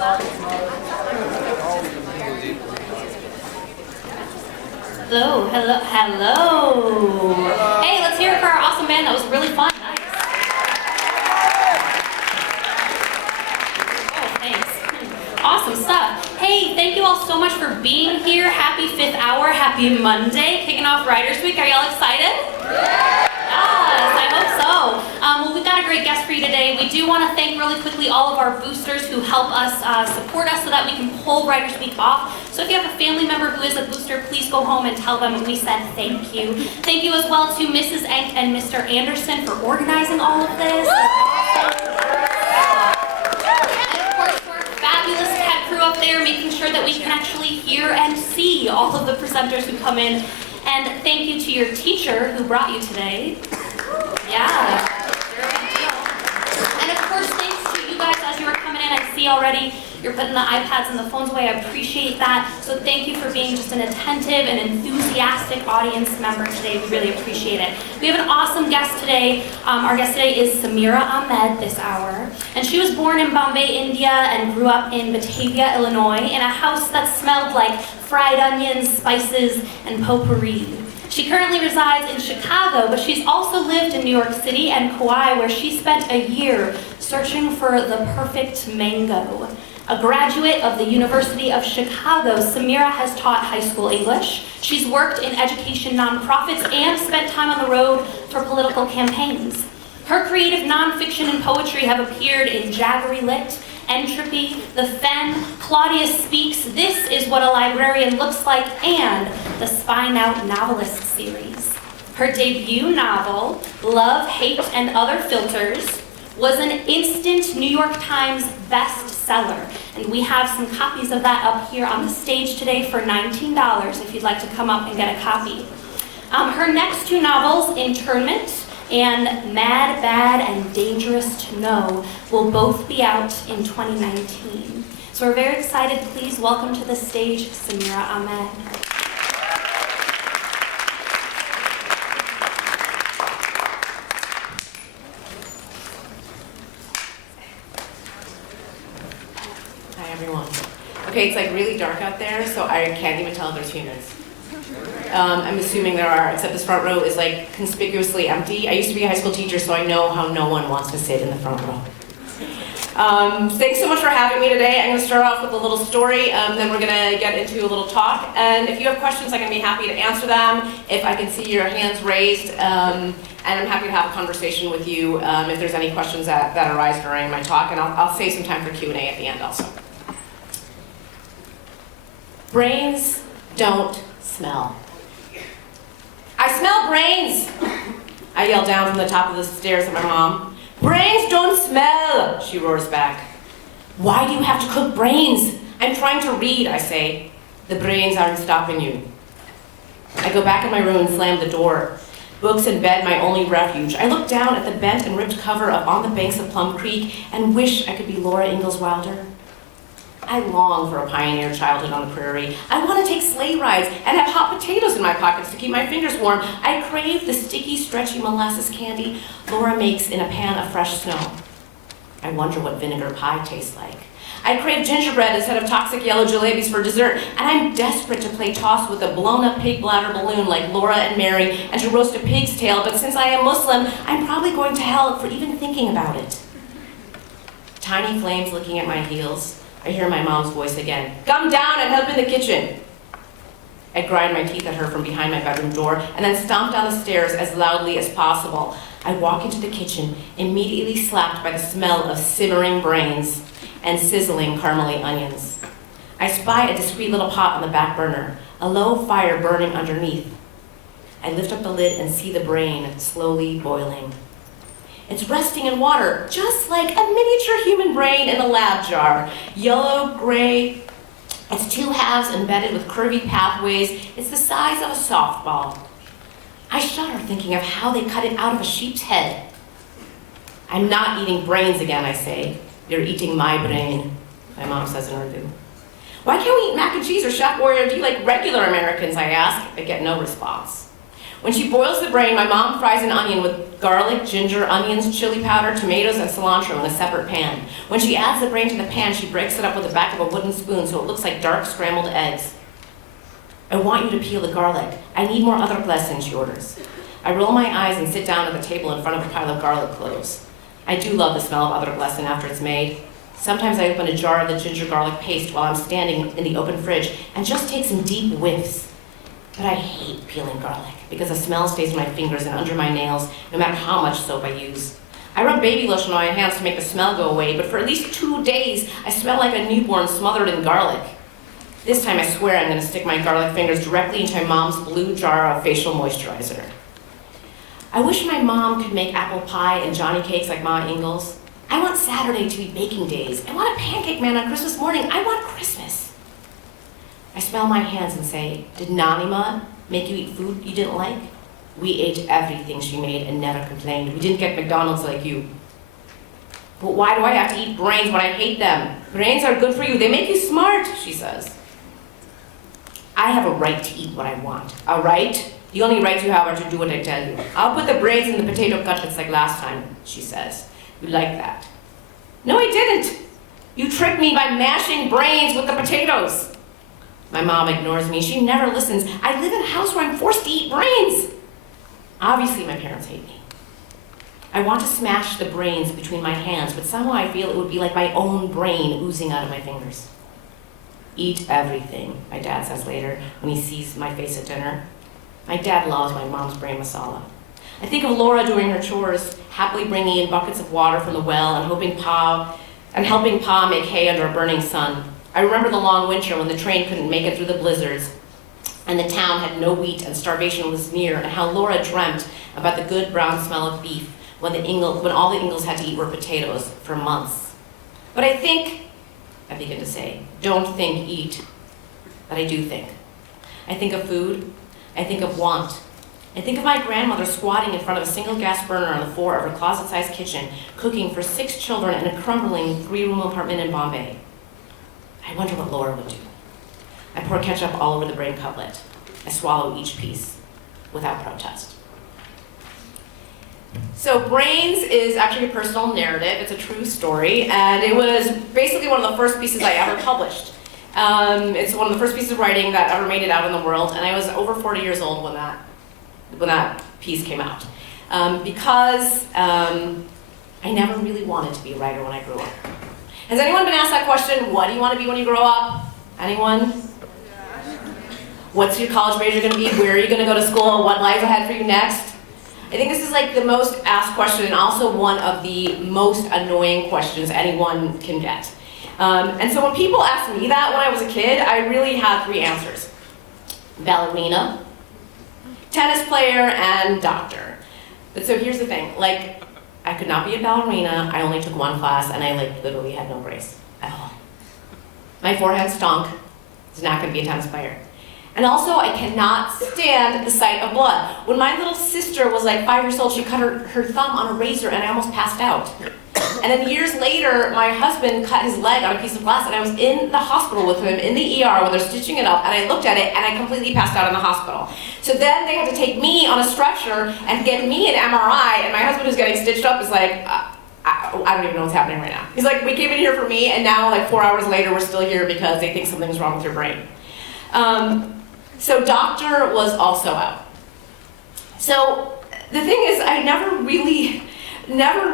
Hello, hello, hello. Hey, let's hear it for our awesome band. That was really fun. Nice. Oh, thanks. Awesome stuff. Hey, thank you all so much for being here. Happy 5th hour, happy Monday. Kicking off Writers Week. Are y'all excited? Yes, I hope so. Well, we've got a great guest for you today. We do want to thank really quickly all of our boosters who help us support us so that we can pull Writers Week off. So if you have a family member who is a booster, please go home and tell them we said thank you. Thank you as well to Mrs. Enk and Mr. Anderson for organizing all of this. And of course, for our fabulous tech crew up there, making sure that we can actually hear and see all of the presenters who come in. And thank you to your teacher who brought you today. Yeah. And of course, thanks to you guys as you were coming in. I see already you're putting the iPads and the phones away. I appreciate that. So thank you for being just an attentive and enthusiastic audience member today. We really appreciate it. We have an awesome guest today. Our guest today is Samira Ahmed this hour. And she was born in Bombay, India and grew up in Batavia, Illinois in a house that smelled like fried onions, spices, and potpourri. She currently resides in Chicago, but she's also lived in New York City and Kauai, where she spent a year searching for the perfect mango. A graduate of the University of Chicago, Samira has taught high school English. She's worked in education nonprofits and spent time on the road for political campaigns. Her creative nonfiction and poetry have appeared in Jaggery Lit, Entropy, The Fen, Claudius Speaks, This Is What a Librarian Looks Like, and the Spine Out Novelist series. Her debut novel, Love, Hate, and Other Filters, was an instant New York Times bestseller, and we have some copies of that up here on the stage today for $19 if you'd like to come up and get a copy. Her next two novels, Internment and Mad, Bad, and Dangerous to Know, will both be out in 2019. So we're very excited. Please welcome to the stage Samira Ahmed. Okay, it's like really dark out there, so I can't even tell if there's humans. I'm assuming there are, except this front row is like conspicuously empty. I used to be a high school teacher, so I know how no one wants to sit in the front row. Thanks so much for having me today. I'm going to start off with a little story, then we're going to get into a little talk. And if you have questions, I'm going to be happy to answer them. If I can see your hands raised, and I'm happy to have a conversation with you if there's any questions that arise during my talk. And I'll save some time for Q&A at the end also. Brains don't smell. I smell brains! I yell down from the top of the stairs at my mom. Brains don't smell, she roars back. Why do you have to cook brains? I'm trying to read, I say. The brains aren't stopping you. I go back in my room and slam the door. Books and bed, my only refuge. I look down at the bent and ripped cover of On the Banks of Plum Creek and wish I could be Laura Ingalls Wilder. I long for a pioneer childhood on the prairie. I want to take sleigh rides and have hot potatoes in my pockets to keep my fingers warm. I crave the sticky, stretchy molasses candy Laura makes in a pan of fresh snow. I wonder what vinegar pie tastes like. I crave gingerbread instead of toxic yellow jalebis for dessert, and I'm desperate to play toss with a blown-up pig bladder balloon like Laura and Mary and to roast a pig's tail, but since I am Muslim, I'm probably going to hell for even thinking about it. Tiny flames licking at my heels. I hear my mom's voice again. Come down and help in the kitchen. I grind my teeth at her from behind my bedroom door and then stomp down the stairs as loudly as possible. I walk into the kitchen, immediately slapped by the smell of simmering brains and sizzling caramely onions. I spy a discreet little pot on the back burner, a low fire burning underneath. I lift up the lid and see the brain slowly boiling. It's resting in water, just like a miniature human brain in a lab jar. Yellow, gray, its two halves embedded with curvy pathways. It's the size of a softball. I shudder thinking of how they cut it out of a sheep's head. I'm not eating brains again, I say. You're eating my brain, my mom says in Urdu. Why can't we eat mac and cheese or Chef Boyardee like regular Americans, I ask. I get no response. When she boils the brain, my mom fries an onion with garlic, ginger, onions, chili powder, tomatoes, and cilantro in a separate pan. When she adds the brain to the pan, she breaks it up with the back of a wooden spoon so it looks like dark scrambled eggs. I want you to peel the garlic. I need more adarglesin, she orders. I roll my eyes and sit down at the table in front of a pile of garlic cloves. I do love the smell of adarglesin after it's made. Sometimes I open a jar of the ginger garlic paste while I'm standing in the open fridge and just take some deep whiffs. But I hate peeling garlic because the smell stays in my fingers and under my nails no matter how much soap I use. I rub baby lotion on my hands to make the smell go away, but for at least 2 days, I smell like a newborn smothered in garlic. This time I swear I'm gonna stick my garlic fingers directly into my mom's blue jar of facial moisturizer. I wish my mom could make apple pie and Johnny cakes like Ma Ingalls. I want Saturday to be baking days. I want a pancake man on Christmas morning. I want Christmas. I smell my hands and say, did Nanima make you eat food you didn't like? We ate everything she made and never complained. We didn't get McDonald's like you. But why do I have to eat brains when I hate them? Brains are good for you. They make you smart, she says. I have a right to eat what I want. A right? The only right you have are to do what I tell you. I'll put the brains in the potato cutlets like last time, she says. You like that? No, I didn't. You tricked me by mashing brains with the potatoes. My mom ignores me. She never listens. I live in a house where I'm forced to eat brains. Obviously, my parents hate me. I want to smash the brains between my hands, but somehow I feel it would be like my own brain oozing out of my fingers. Eat everything, my dad says later when he sees my face at dinner. My dad loves my mom's brain masala. I think of Laura doing her chores, happily bringing in buckets of water from the well and helping Pa make hay under a burning sun. I remember the long winter when the train couldn't make it through the blizzards and the town had no wheat and starvation was near, and how Laura dreamt about the good brown smell of beef when all the Ingalls had to eat were potatoes for months. But I begin to say, don't think, eat, but I do think. I think of food, I think of want. I think of my grandmother squatting in front of a single gas burner on the floor of her closet-sized kitchen, cooking for 6 children in a crumbling 3-room apartment in Bombay. I wonder what Laura would do. I pour ketchup all over the brain cutlet. I swallow each piece without protest. So Brains is actually a personal narrative. It's a true story, and it was basically one of the first pieces I ever published. It's one of the first pieces of writing that ever made it out in the world, and I was over 40 years old when that piece came out. Because I never really wanted to be a writer when I grew up. Has anyone been asked that question? What do you want to be when you grow up? Anyone? What's your college major going to be? Where are you going to go to school? What lies ahead for you next? I think this is like the most asked question and also one of the most annoying questions anyone can get. And so when people asked me that when I was a kid, I really had 3 answers. Ballerina, tennis player, and doctor. But so here's the thing, I could not be a ballerina. I only took 1 class and I literally had no grace at all. My forehead stunk. I was not going to be a tennis player. And also, I cannot stand the sight of blood. When my little sister was 5 years old, she cut her thumb on a razor and I almost passed out. And then years later, my husband cut his leg on a piece of glass and I was in the hospital with him in the ER where they're stitching it up, and I looked at it and I completely passed out in the hospital. So then they had to take me on a stretcher and get me an MRI, and my husband who's getting stitched up is like, I don't even know what's happening right now. He's like, we came in here for me and now 4 hours later we're still here because they think something's wrong with your brain. So doctor was also out. So the thing is, I never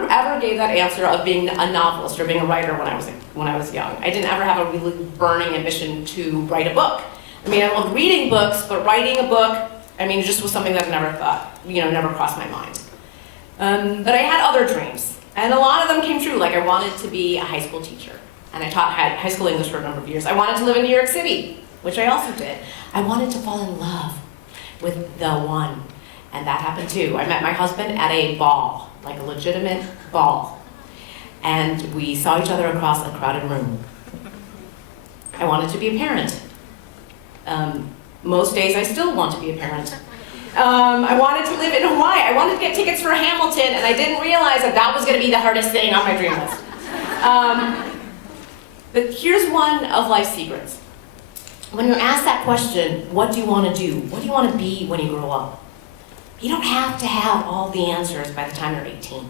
ever gave that answer of being a novelist or being a writer when I was young. I didn't ever have a really burning ambition to write a book. I mean, I love reading books, but writing a book, it just was something that I never thought, never crossed my mind. But I had other dreams, and a lot of them came true. I wanted to be a high school teacher, and I taught high school English for a number of years. I wanted to live in New York City, which I also did. I wanted to fall in love with the one, and that happened too. I met my husband at a ball, a legitimate ball, and we saw each other across a crowded room. I wanted to be a parent. Most days I still want to be a parent. I wanted to live in Hawaii. I wanted to get tickets for Hamilton, and I didn't realize that was going to be the hardest thing on my dream list. But here's one of life's secrets. When you're asked that question, what do you want to do? What do you want to be when you grow up? You don't have to have all the answers by the time you're 18.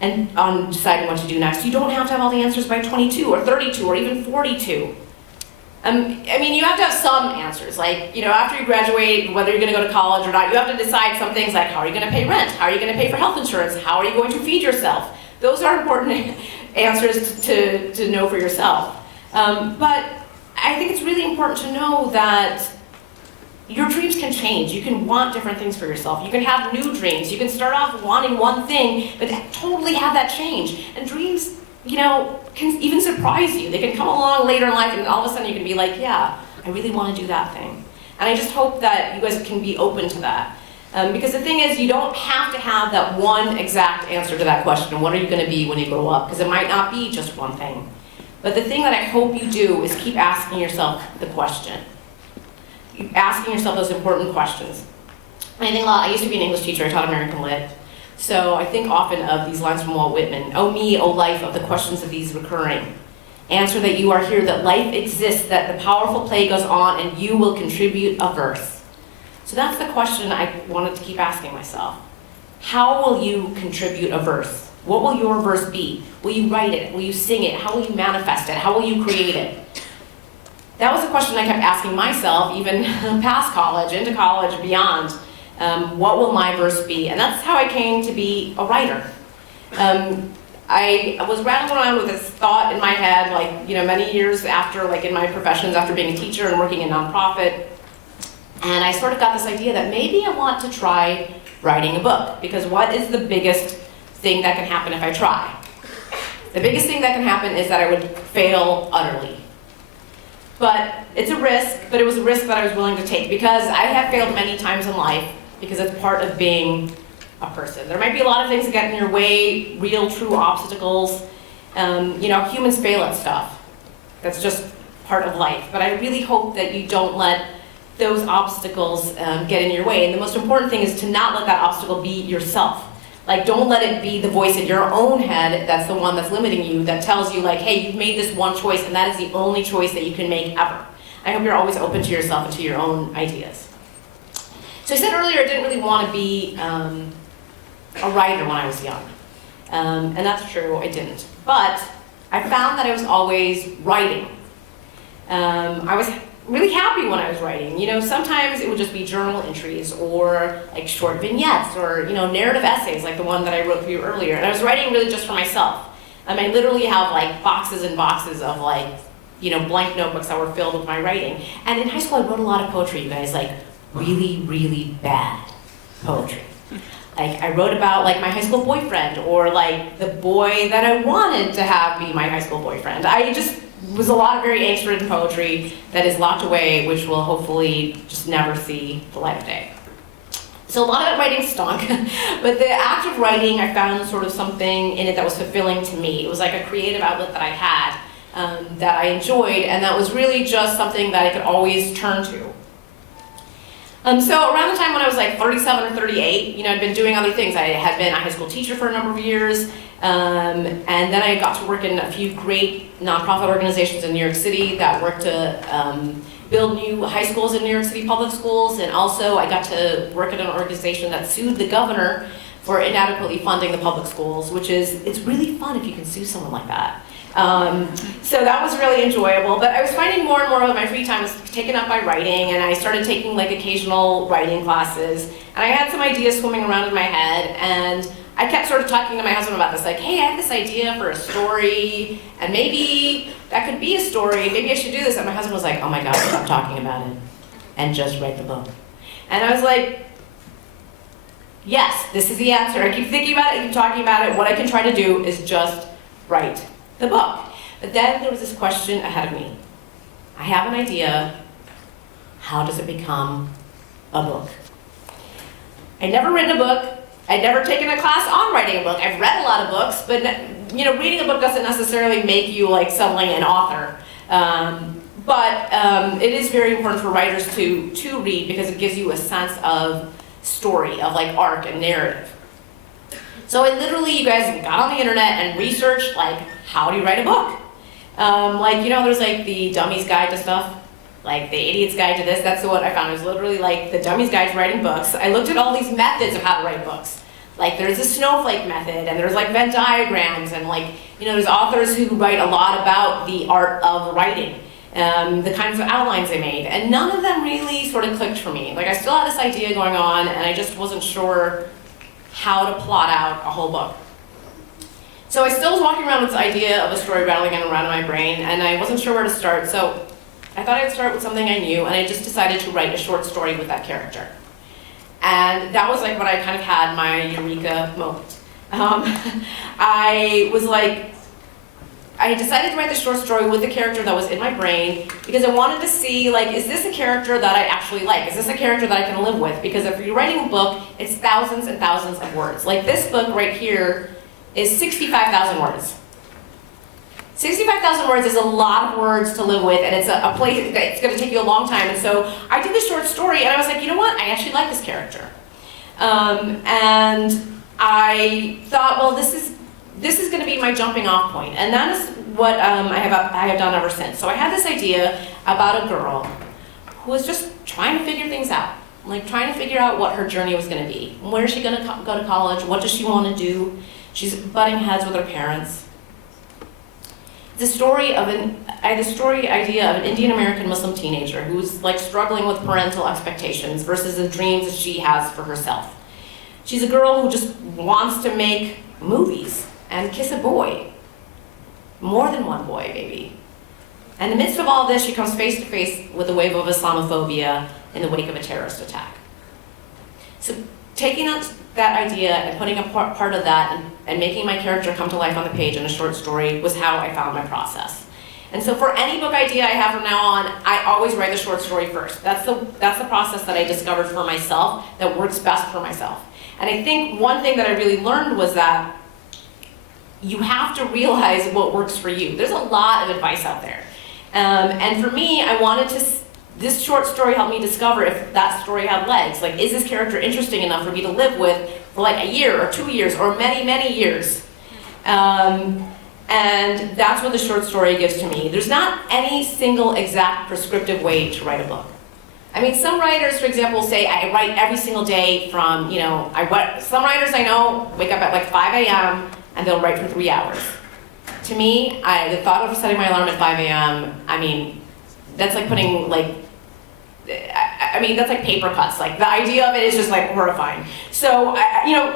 And on deciding what to do next, you don't have to have all the answers by 22 or 32 or even 42. I mean, you have to have some answers. Like, after you graduate, whether you're going to go to college or not, you have to decide some things like how are you going to pay rent? How are you going to pay for health insurance? How are you going to feed yourself? Those are important answers to know for yourself. But I think it's really important to know that your dreams can change. You can want different things for yourself. You can have new dreams. You can start off wanting one thing, but totally have that change. And dreams, can even surprise you. They can come along later in life and all of a sudden you can be like, yeah, I really want to do that thing. And I just hope that you guys can be open to that. Because the thing is, you don't have to have that one exact answer to that question. What are you going to be when you grow up? Because it might not be just one thing. But the thing that I hope you do is keep asking yourself the question. Asking yourself those important questions. And I think I used to be an English teacher. I taught American Lit. So I think often of these lines from Walt Whitman. Oh me, oh life, of the questions of these recurring. Answer that you are here, that life exists, that the powerful play goes on, and you will contribute a verse. So that's the question I wanted to keep asking myself. How will you contribute a verse? What will your verse be? Will you write it? Will you sing it? How will you manifest it? How will you create it? That was a question I kept asking myself, even past college, into college, beyond. What will my verse be? And that's how I came to be a writer. I was rattling around with this thought in my head, many years after, in my professions, after being a teacher and working in nonprofit. And I sort of got this idea that maybe I want to try writing a book. Because what is the biggest thing that can happen if I try? The biggest thing that can happen is that I would fail utterly. But it's a risk, but it was a risk that I was willing to take because I have failed many times in life because it's part of being a person. There might be a lot of things that get in your way, real, true obstacles. Humans fail at stuff. That's just part of life. But I really hope that you don't let those obstacles get in your way. And the most important thing is to not let that obstacle be yourself. Don't let it be the voice in your own head that's the one that's limiting you, that tells you, hey, you've made this one choice, and that is the only choice that you can make ever. I hope you're always open to yourself and to your own ideas. So I said earlier I didn't really want to be a writer when I was young. And that's true, I didn't. But I found that I was always writing. I was really happy when I was writing. Sometimes it would just be journal entries or short vignettes or, narrative essays like the one that I wrote for you earlier. And I was writing really just for myself. I literally have boxes and boxes of blank notebooks that were filled with my writing. And in high school I wrote a lot of poetry, you guys, really, really bad poetry. I wrote about my high school boyfriend or the boy that I wanted to have be my high school boyfriend. I just was a lot of very angst-ridden poetry that is locked away, which will hopefully just never see the light of day. So a lot of that writing stunk, but the act of writing, I found sort of something in it that was fulfilling to me. It was like a creative outlet that I had that I enjoyed, and that was really just something that I could always turn to. So around the time when I was 37 or 38, I'd been doing other things. I had been a high school teacher for a number of years, and then I got to work in a few great nonprofit organizations in New York City that worked to build new high schools in New York City public schools, and also I got to work at an organization that sued the governor for inadequately funding the public schools, it's really fun if you can sue someone like that. So that was really enjoyable, but I was finding more and more of my free time was taken up by writing, and I started taking occasional writing classes, and I had some ideas swimming around in my head, and I kept sort of talking to my husband about this, hey, I have this idea for a story, and maybe that could be a story, maybe I should do this, and my husband was like, oh my God, stop talking about it, and just write the book. And I was like, yes, this is the answer. I keep thinking about it, I keep talking about it, what I can try to do is just write the book. But then there was this question ahead of me. I have an idea. How does it become a book? I'd never written a book. I'd never taken a class on writing a book. I've read a lot of books, but reading a book doesn't necessarily make you suddenly an author. But it is very important for writers to read because it gives you a sense of story, of arc and narrative. So I literally, you guys, got on the internet and researched how do you write a book? There's the Dummy's Guide to Stuff. like the Idiot's Guide to this, that's what I found. It was literally like the Dummy's Guide to Writing Books. I looked at all these methods of how to write books. Like there's a snowflake method, and there's like Venn diagrams, and like, there's authors who write a lot about the art of writing, the kinds of outlines they made, and none of them really sort of clicked for me. Like I still had this idea going on, and I just wasn't sure how to plot out a whole book. So I still was walking around with this idea of a story rattling around in my brain, and I wasn't sure where to start, so I thought I'd start with something I knew, and I just decided to write a short story with that character. And that was like when I kind of had my eureka moment. I decided to write the short story with the character that was in my brain because I wanted to see, like, is this a character that I actually like? Is this a character that I can live with? Because if you're writing a book, it's thousands and thousands of words. Like this book right here is 65,000 words. 65,000 words is a lot of words to live with, and it's a place, it's going to take you a long time. And so I did this short story, and I was like, you know what? I actually like this character. And I thought, well, this is going to be my jumping off point. And that is what I have done ever since. So I had this idea about a girl who was just trying to figure things out. Like trying to figure out what her journey was going to be. Where is she going to go to college? What does she want to do? She's butting heads with her parents. The story of I had the idea of an Indian American Muslim teenager who's like struggling with parental expectations versus the dreams that she has for herself. She's a girl who just wants to make movies and kiss a boy. More than one boy, maybe. And in the midst of all this, she comes face to face with a wave of Islamophobia in the wake of a terrorist attack. So taking that idea and putting a part of that and making my character come to life on the page in a short story was how I found my process. And so for any book idea I have from now on, I always write the short story first. That's the process that I discovered for myself that works best for myself. And I think one thing that I really learned was that you have to realize what works for you. There's a lot of advice out there. And for me, this short story helped me discover if that story had legs. Like, is this character interesting enough for me to live with for like a year or 2 years or many, many years? And that's what the short story gives to me. There's not any single exact prescriptive way to write a book. I mean, some writers, for example, say I write every single day from, some writers I know wake up at like 5 a.m. and they'll write for 3 hours. To me, the thought of setting my alarm at 5 a.m., that's like putting that's like paper cuts. Like the idea of it is just like horrifying. So,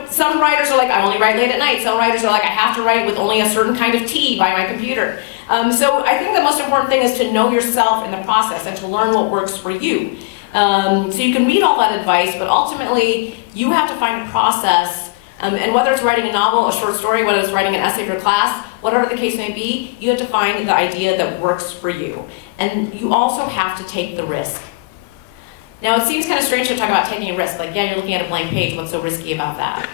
some writers are like, I only write late at night. Some writers are like, I have to write with only a certain kind of tea by my computer. So I think the most important thing is to know yourself in the process and to learn what works for you. So you can read all that advice, but ultimately you have to find a process. And whether it's writing a novel, a short story, whether it's writing an essay for class, whatever the case may be, you have to find the idea that works for you. And you also have to take the risk. Now, it seems kind of strange to talk about taking a risk. Like, yeah, you're looking at a blank page. What's so risky about that?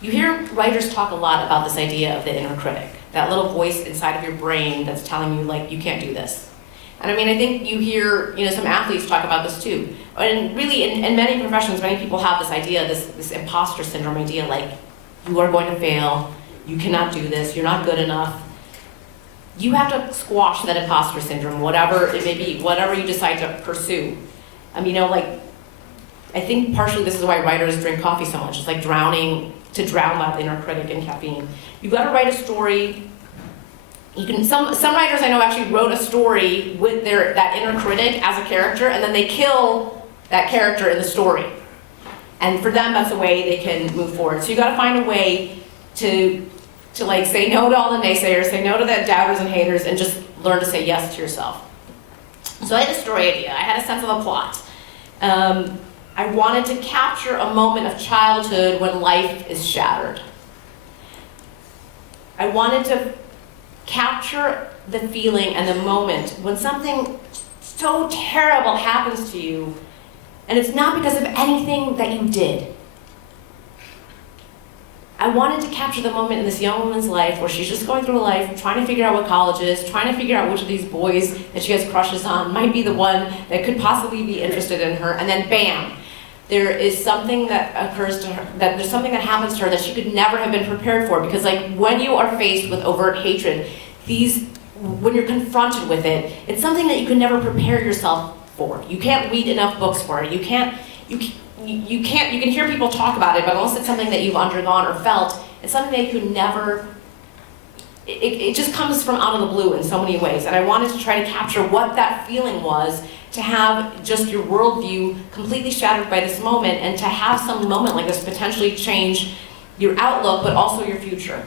You hear writers talk a lot about this idea of the inner critic, that little voice inside of your brain that's telling you, like, you can't do this. And I think you hear, some athletes talk about this too. And really, in many professions, many people have this idea, this imposter syndrome idea, like, you are going to fail, you cannot do this, you're not good enough. You have to squash that imposter syndrome, whatever it may be, whatever you decide to pursue. I think partially this is why writers drink coffee so much. It's like to drown that inner critic in caffeine. You've got to write a story. Some writers I know actually wrote a story with that inner critic as a character, and then they kill that character in the story. And for them, that's the way they can move forward. So you got to find a way to say no to all the naysayers, say no to the doubters and haters, and just learn to say yes to yourself. So I had a story idea. I had a sense of a plot. I wanted to capture a moment of childhood when life is shattered. I wanted to capture the feeling and the moment when something so terrible happens to you, and it's not because of anything that you did. I wanted to capture the moment in this young woman's life where she's just going through life, trying to figure out what college is, trying to figure out which of these boys that she has crushes on might be the one that could possibly be interested in her, and then bam, there is something that occurs to her, there's something that happens to her that she could never have been prepared for, because when you are faced with overt hatred, these when you're confronted with it, it's something that you can never prepare yourself for. You can't read enough books for it. You can hear people talk about it, but unless it's something that you've undergone or felt, it's something that you can never, it just comes from out of the blue in so many ways. And I wanted to try to capture what that feeling was, to have just your worldview completely shattered by this moment, and to have some moment like this potentially change your outlook, but also your future.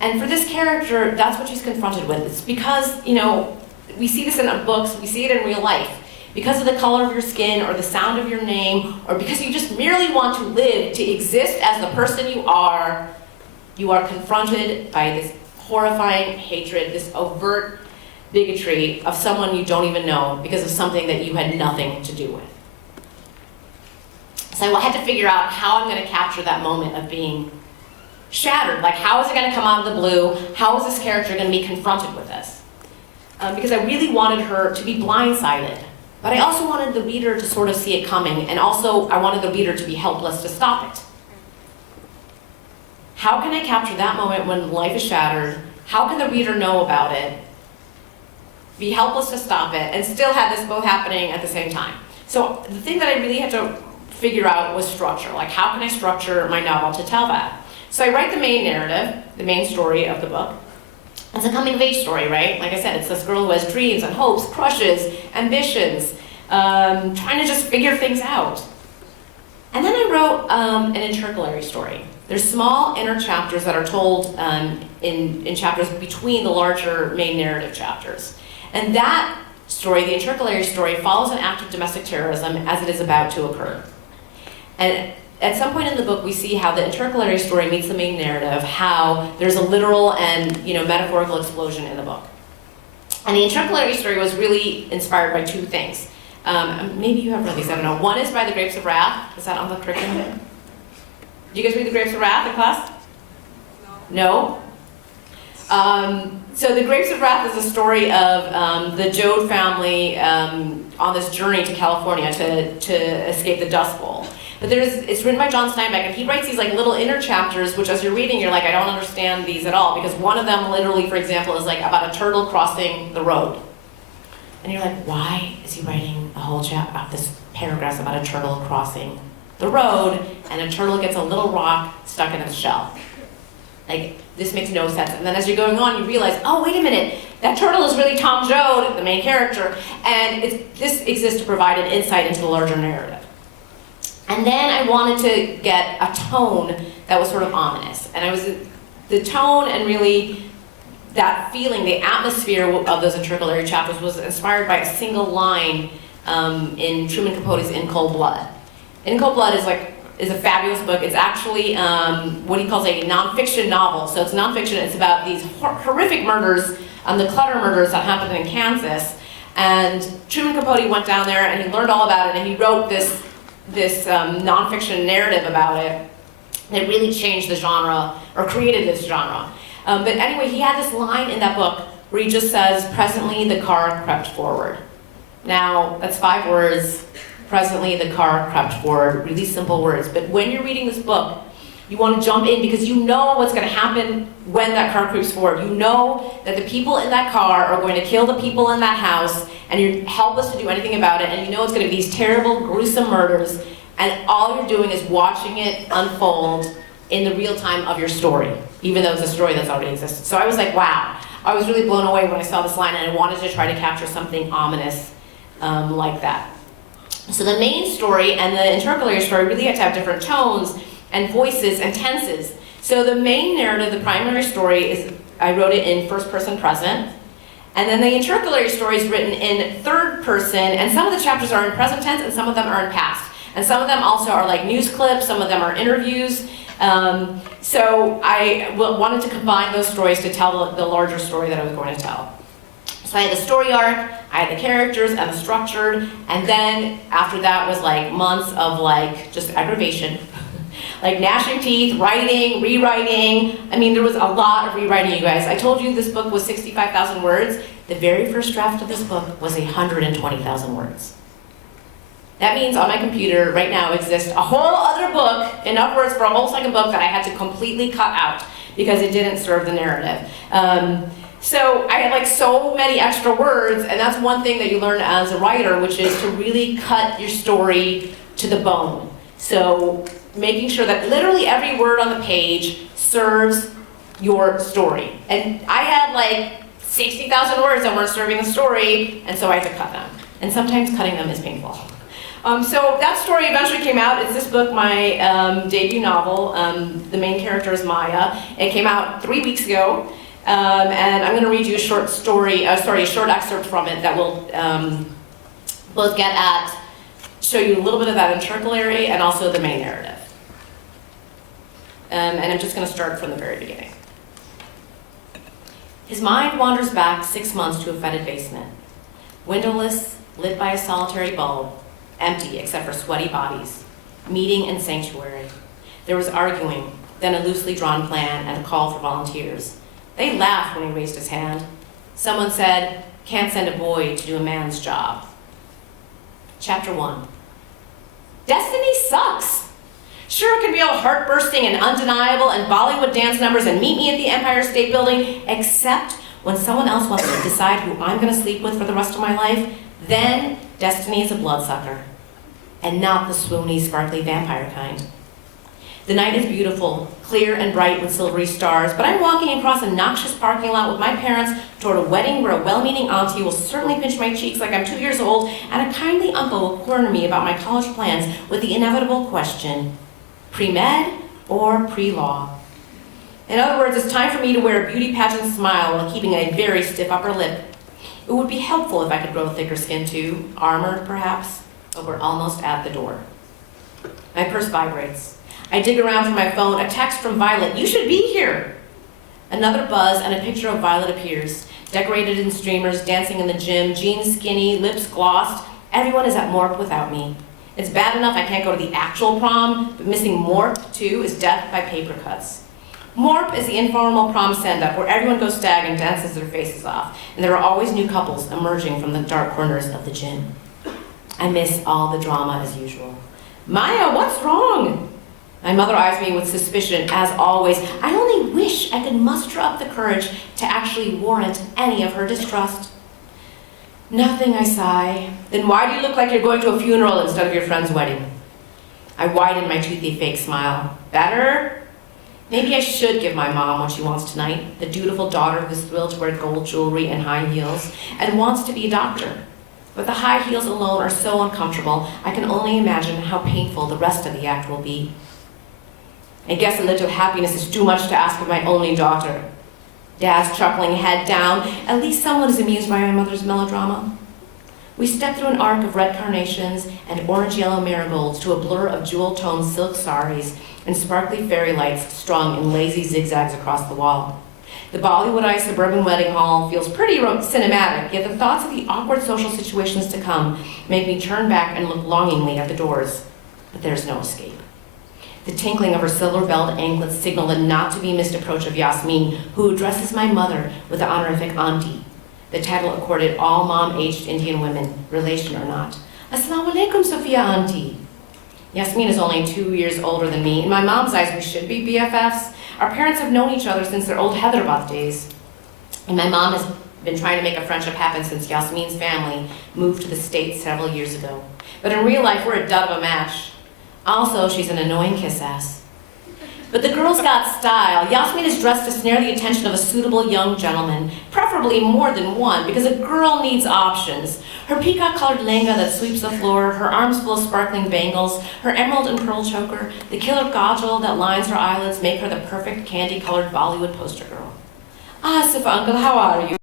And for this character, that's what she's confronted with. It's because, we see this in books, we see it in real life. Because of the color of your skin, or the sound of your name, or because you just merely want to live, to exist as the person you are confronted by this horrifying hatred, this overt bigotry of someone you don't even know because of something that you had nothing to do with. So I had to figure out how I'm going to capture that moment of being shattered. Like, how is it going to come out of the blue? How is this character going to be confronted with this? Because I really wanted her to be blindsided, but I also wanted the reader to sort of see it coming, and also I wanted the reader to be helpless to stop it. How can I capture that moment when life is shattered? How can the reader know about it, be helpless to stop it, and still have this both happening at the same time? So the thing that I really had to figure out was structure. Like, how can I structure my novel to tell that? So I write the main narrative, the main story of the book. It's a coming-of-age story, right? Like I said, it's this girl who has dreams and hopes, crushes, ambitions, trying to just figure things out. And then I wrote an intercalary story. There's small inner chapters that are told in chapters between the larger main narrative chapters. And that story, the intercalary story, follows an act of domestic terrorism as it is about to occur. And at some point in the book, we see how the intercalary story meets the main narrative, how there's a literal and metaphorical explosion in the book. And the intercalary story was really inspired by two things. Maybe you have read these, I don't know. One is by The Grapes of Wrath. Is that on the curriculum? Do you guys read The Grapes of Wrath in class? No? So The Grapes of Wrath is a story of the Joad family on this journey to California to escape the Dust Bowl. But it's written by John Steinbeck, and he writes these like little inner chapters, which as you're reading, you're like, I don't understand these at all, because one of them literally, for example, is like about a turtle crossing the road. And you're like, why is he writing a whole chapter about this paragraph about a turtle crossing the road, and a turtle gets a little rock stuck in its shell? Like, this makes no sense. And then as you're going on, you realize, oh, wait a minute, that turtle is really Tom Joad, the main character, and this exists to provide an insight into the larger narrative. And then I wanted to get a tone that was sort of ominous. And the tone and really that feeling, the atmosphere of those intercalary chapters was inspired by a single line in Truman Capote's In Cold Blood. In Cold Blood is a fabulous book. It's actually what he calls a nonfiction novel. So it's nonfiction, it's about these horrific murders, the Clutter murders that happened in Kansas. And Truman Capote went down there and he learned all about it, and he wrote this nonfiction narrative about it that really changed the genre, or created this genre. But anyway, he had this line in that book where he just says, presently the car crept forward. Now, that's 5 words. Presently the car crept forward, really simple words. But when you're reading this book, you want to jump in because you know what's going to happen when that car creeps forward. You know that the people in that car are going to kill the people in that house, and you're helpless to do anything about it, and you know it's going to be these terrible, gruesome murders, and all you're doing is watching it unfold in the real time of your story, even though it's a story that's already existed. So I was like, wow. I was really blown away when I saw this line, and I wanted to try to capture something ominous like that. So the main story and the intercalary story really had to have different tones and voices and tenses. So the main narrative, the primary story, is I wrote it in first person present. And then the intercalary story is written in third person, and some of the chapters are in present tense and some of them are in past. And some of them also are like news clips, some of them are interviews. So I wanted to combine those stories to tell the larger story that I was going to tell. So I had the story arc, I had the characters and the structure, and then after that was like months of like just aggravation. Like gnashing teeth, writing, rewriting. I mean, there was a lot of rewriting, you guys. I told you this book was 65,000 words. The very first draft of this book was 120,000 words. That means on my computer right now exists a whole other book, enough words for a whole second book that I had to completely cut out. because it didn't serve the narrative. So I had like so many extra words, and that's one thing that you learn as a writer, which is to really cut your story to the bone. So making sure that literally every word on the page serves your story. And I had like 60,000 words that weren't serving the story, and so I had to cut them. And sometimes cutting them is painful. So that story eventually came out. It's this book, my debut novel. The main character is Maya. It came out 3 weeks ago, and I'm going to read you a short story, a short excerpt from it that will both get at, show you a little bit of that intercalary and also the main narrative. And I'm just going to start from the very beginning. His mind wanders back 6 months to a fetid basement, windowless, lit by a solitary bulb, empty except for sweaty bodies, meeting and sanctuary. There was arguing, then a loosely drawn plan and a call for volunteers. They laughed when he raised his hand. Someone said, "Can't send a boy to do a man's job." Chapter 1. Destiny sucks. Sure, it can be all heart-bursting and undeniable and Bollywood dance numbers and meet me at the Empire State Building, except when someone else wants to decide who I'm going to sleep with for the rest of my life, then destiny is a bloodsucker, and not the swoony, sparkly vampire kind. The night is beautiful, clear and bright with silvery stars, but I'm walking across a noxious parking lot with my parents toward a wedding where a well-meaning auntie will certainly pinch my cheeks like I'm 2 years old, and a kindly uncle will corner me about my college plans with the inevitable question, pre-med or pre-law? In other words, it's time for me to wear a beauty pageant smile while keeping a very stiff upper lip. It would be helpful if I could grow thicker skin too, armor perhaps, but we're almost at the door. My purse vibrates. I dig around for my phone, a text from Violet, "You should be here." Another buzz and a picture of Violet appears, decorated in streamers, dancing in the gym, jeans skinny, lips glossed. Everyone is at Morp without me. It's bad enough I can't go to the actual prom, but missing Morp too is death by paper cuts. Morp is the informal prom send-up where everyone goes stag and dances their faces off, and there are always new couples emerging from the dark corners of the gym. I miss all the drama as usual. "Maya, what's wrong?" My mother eyes me with suspicion, as always. I only wish I could muster up the courage to actually warrant any of her distrust. "Nothing," I sigh. "Then why do you look like you're going to a funeral instead of your friend's wedding?" I widen my toothy fake smile. "Better? Maybe I should give my mom what she wants tonight, the dutiful daughter who is thrilled to wear gold jewelry and high heels, and wants to be a doctor. But the high heels alone are so uncomfortable, I can only imagine how painful the rest of the act will be. I guess a little happiness is too much to ask of my only daughter." Dad's chuckling, head down. At least someone is amused by my mother's melodrama. We step through an arc of red carnations and orange-yellow marigolds to a blur of jewel-toned silk saris and sparkly fairy lights strung in lazy zigzags across the wall. The Bollywoodized suburban wedding hall feels pretty cinematic, yet the thoughts of the awkward social situations to come make me turn back and look longingly at the doors. But there's no escape. The tinkling of her silver-belled anklets signal the not-to-be-missed approach of Yasmin, who addresses my mother with the honorific auntie, the title accorded all mom-aged Indian women, relation or not. "Assalamu alaikum, Sophia auntie." Yasmin is only 2 years older than me. In my mom's eyes, we should be BFFs. Our parents have known each other since their old Hyderabad days. And my mom has been trying to make a friendship happen since Yasmin's family moved to the States several years ago. But in real life, we're a dud of a match. Also, she's an annoying kiss-ass. But the girl's got style. Yasmin is dressed to snare the attention of a suitable young gentleman, preferably more than one, because a girl needs options. Her peacock-colored lehenga that sweeps the floor, her arms full of sparkling bangles, her emerald and pearl choker, the killer kajal that lines her eyelids make her the perfect candy-colored Bollywood poster girl. "Ah, Sifa uncle, how are you?"